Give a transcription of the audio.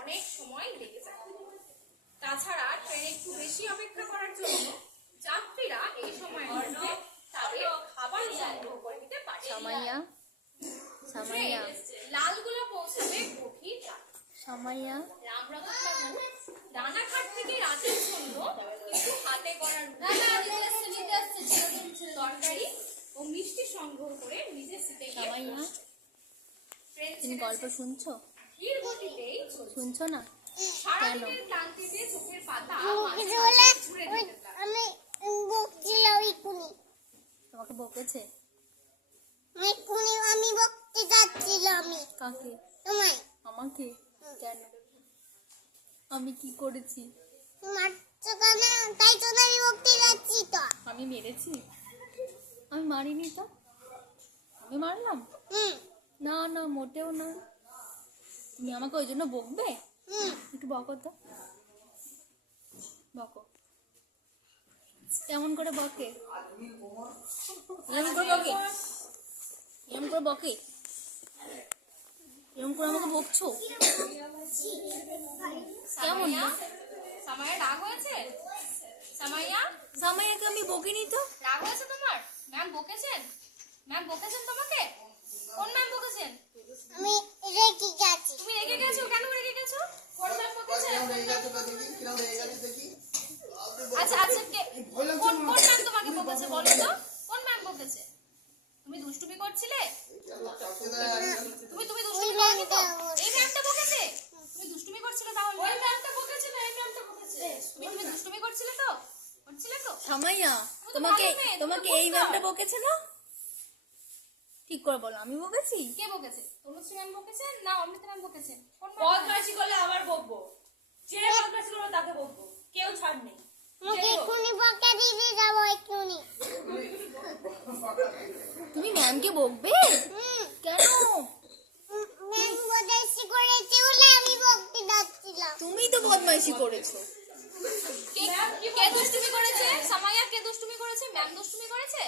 অনেক সময় লেগে যায়। তাছাড়া ট্রেনে একটু বেশি অপেক্ষা করার জন্য যাত্রীরা এই সময়ের মধ্যে তাদের খাবার সংগ্রহ করে নিতে পারে। লালগুলো পৌঁছাবে গভীর রানাঘাট থেকে রাতের জন্য কিছু হাতে করার তরকারি ও মিষ্টি সংগ্রহ করে নিজের সিটে তুমি গল্প শুনছো? ধীর গতিতেই শুনছো না? সারাদিনের ক্লান্তিতে চোখের পাতা আমি বকছিলাম এক্ষুনি। তোমাকে বকেছে? আমি বকতে যাচ্ছিলাম। কাকে? তোমায়। আমাকে? কেন? আমি কি করেছি? মারছো কেন? তাই তো আমি বকতে যাচ্ছি তো। আমি মেরেছি? আমি মারিনি তো। আমি মারলাম? না না, মোটেও না। তুমি আমাকে ওই জন্য বকবে? একটু বকো তো, বকো। কেমন করে বকে? এরকম করে বকে? এরকম করে বকে? এরকম করে আমাকে বকছো কেমন? সামাইয়া রাগ হয়েছে? সামাইয়াকে আমি বকিনি তো। রাগ হয়েছে তোমার? ম্যাম বকেছেন? ম্যাম বকেছেন তোমাকে? কোন ম্যাম বকেছেন? আমি রেগে গেছি। তুমি রেগে গেছো? কেন রেগে গেছো? কোন ম্যাম বকেছেন? আচ্ছা আচ্ছা, কোন ম্যাম তোমাকে বকেছে বলো তো? কোন ম্যাম বকেছে? তুমি দুষ্টুমি করছিলে? তুমি দুষ্টুমি করনি তো? এই ম্যামটা বকেছে? তুমি দুষ্টুমি করছিলে তাহলে? ওই ম্যামটা বকেছে না এই ম্যামটা বকেছে? তুমি দুষ্টুমি করছিলে তো? করছিলে তো? সামাইয়া, তোমাকে এই ম্যামটা বকেছে না? ঠিক করে বলো, আমি বকেছি? কে বকেছে? তনুশ্রী ম্যাম বকেছেন না অমৃতা ম্যাম বকেছেন? কোন ম্যাম? বদমাইশি করলে আবার বকবো, যে বদমাইশি করবে তাকে বকবো, কেউ ছাড় নেই। আমাকে এক্ষুনি বকে দিতে যাবো এক্ষুনি। তুমি ম্যামকে বকবে? কেন? ম্যাম বদমাইশি করেছে বলে আমি বকতে যাচ্ছিলাম। তুমি তো বদমাইশি করেছো। কে দুষ্টুমি করেছে? সামাইয়া কে দুষ্টুমি করেছে? ম্যাম দুষ্টুমি করেছে?